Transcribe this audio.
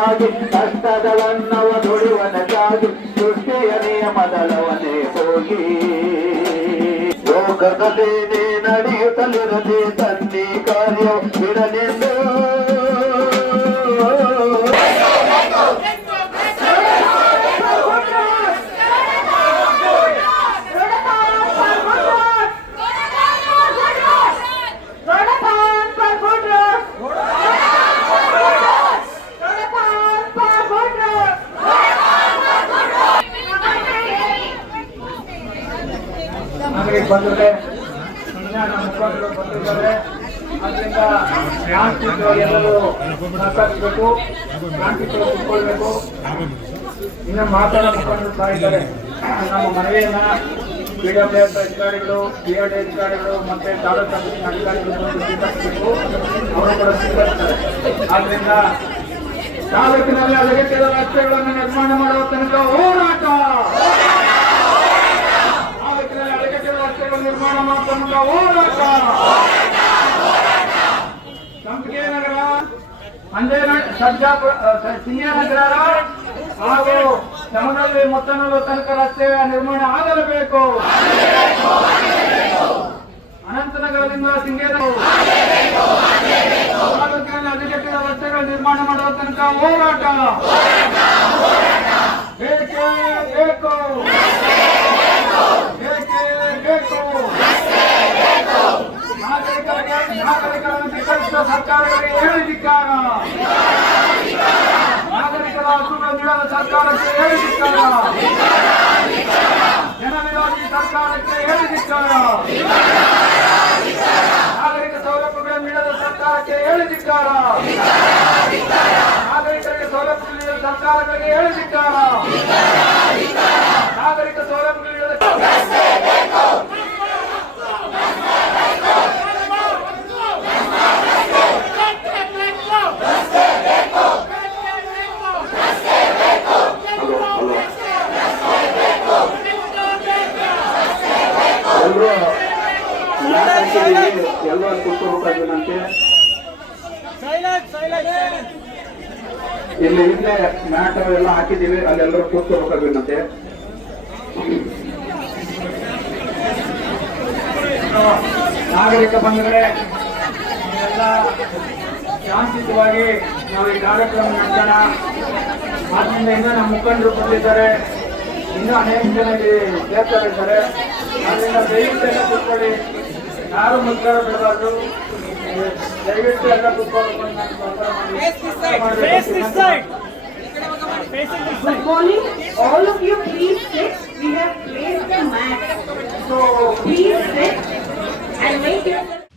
ರಕ್ಷಣೆಗಾಗಿ ಕಷ್ಟಗಳನ್ನವ ದುಡಿವನಕ್ಕಾಗಿ ಸೃಷ್ಟಿಯ ನಿಯಮದಳವನೇ ಹೋಗಿ ಲೋಕದಲ್ಲಿ ನೀ ನಡೆಯುತ್ತಲಿರದೆ ತನ್ನಿ ಕಾರ್ಯ ಬಿಡಲೆಂದು ಬಂದರೆ ನಮ್ಮ ಮುಖಂಡರು ಬಂದಿದ್ದಾರೆ. ಅದರಿಂದ ಶಾಂತಿಯುತವಾಗಿ ಎಲ್ಲರೂ ಮಾತಾಡಬೇಕು, ಶಾಂತಿಯುತವಾಗಿ ಕುತ್ಕೊಳ್ಬೇಕು. ಇನ್ನು ಮಾತಾಡೋ ಮುಖಂಡರು ಸಹ ಇದ್ದಾರೆ. ನಮ್ಮ ಮನವಿಯನ್ನ PWS ಅಧಿಕಾರಿಗಳು, PRD ಅಧಿಕಾರಿಗಳು ಮತ್ತೆ ತಾಲೂಕು ಸಂಘಟನೆ ಅಧಿಕಾರಿಗಳು ಸ್ವೀಕರಿಸಬೇಕು. ಅವರು ಕೂಡ ಸ್ವೀಕರಿಸ್ತಾರೆ. ಆದ್ರಿಂದ ತಾಲೂಕಿನಲ್ಲಿ ಅಗತ್ಯದ ರಸ್ತೆಗಳನ್ನು ನಿರ್ಮಾಣ ಮಾಡುವ ತನಕ ಹೋರಾಟ, ನಿರ್ಮಾಣ ಮಾಡ್ತಕ್ಕಂಥ ಹೋರಾಟ. ಸಂಪಿಗೆ ನಗರ, ಸಿಂಗನಗರ ಹಾಗೂ ಚಮನಹಳ್ಳಿ ಮೊತ್ತನೂರು ತನಕ ರಸ್ತೆಯ ನಿರ್ಮಾಣ ಆಗಲೇಬೇಕು. ಅನಂತನಗರದಿಂದ ಸಿಂಗೇನಗರ ತಾಲೂಕಿನಲ್ಲಿ ಅಧಿಕೃತ ರಸ್ತೆಗಳ ನಿರ್ಮಾಣ ಮಾಡುವ ತನಕ ಹೋರಾಟ ಬೇಕೇ ಬೇಕು. ನಾಗರಿಕರನ್ನು ವಿಕಸಿತ ಸರ್ಕಾರಗಳಿಗೆ ಹೇಳಿದಿಕ್ಕಾರ, ನಾಗರಿಕರ ಹಕ್ಕುಗಳು ನೀಡದ ಸರ್ಕಾರಕ್ಕೆ ಹೇಳಿದಿಕ್ಕಾರ, ಜನವಿರೋಧಿ ಸರ್ಕಾರಕ್ಕೆ ಹೇಳಿದಿಕ್ಕಾರ, ನಾಗರಿಕ ಸೌಲಭ್ಯಗಳನ್ನು ನೀಡದ ಸರ್ಕಾರಕ್ಕೆ ಹೇಳಿದಿಕ್ಕಾರ, ನಾಗರಿಕರಿಗೆ ಸೌಲಭ್ಯ ನೀಡದ ಸರ್ಕಾರಗಳಿಗೆ ಹೇಳಿದಿಕ್ಕಾರ, ನಾಗರಿಕ ಸೌಲಭ್ಯ ನೀಡದ ಎಲ್ಲರೂ ಕೂತ್ಕೋಬೇಕಾಗಿನಂತೆ. ಇಲ್ಲಿ ಹಿಂದೆ ಮ್ಯಾಟ್ ಎಲ್ಲ ಹಾಕಿದ್ದೀವಿ, ಅಲ್ಲೆಲ್ಲರೂ ಕೂತ್ಕೋಬೇಕಾಗಿನಂತೆ. ನಾಗರಿಕ ಬಂಧುಗಳೇ, ಎಲ್ಲ ಶಾಂತಿಯುತವಾಗಿ ನಾವು ಈ ಕಾರ್ಯಕ್ರಮ ನಡೆಸೋಣ. ಆದ್ದರಿಂದ ನಮ್ಮ ಮುಖಂಡರು ಬಂದಿದ್ದಾರೆ, ಇನ್ನೂ ಅನೇಕ ಜನ ಇಲ್ಲಿ ಸೇರ್ತಾ ಇದ್ದಾರೆ. ಅದರಿಂದ ದಯವಿಟ್ಟು ಎಲ್ಲ ಕೂತ್ಕೊಳ್ಳಿ, ಯಾರು ಮುದ್ಗಾರ ಬಿಡಬಾರ್ದು. ದಯವಿಟ್ಟು ಎಲ್ಲ ಕೂತ್ಕೊಂಡು Good morning, all of you. Please sit. We have placed the mat, so please sit and make yourself.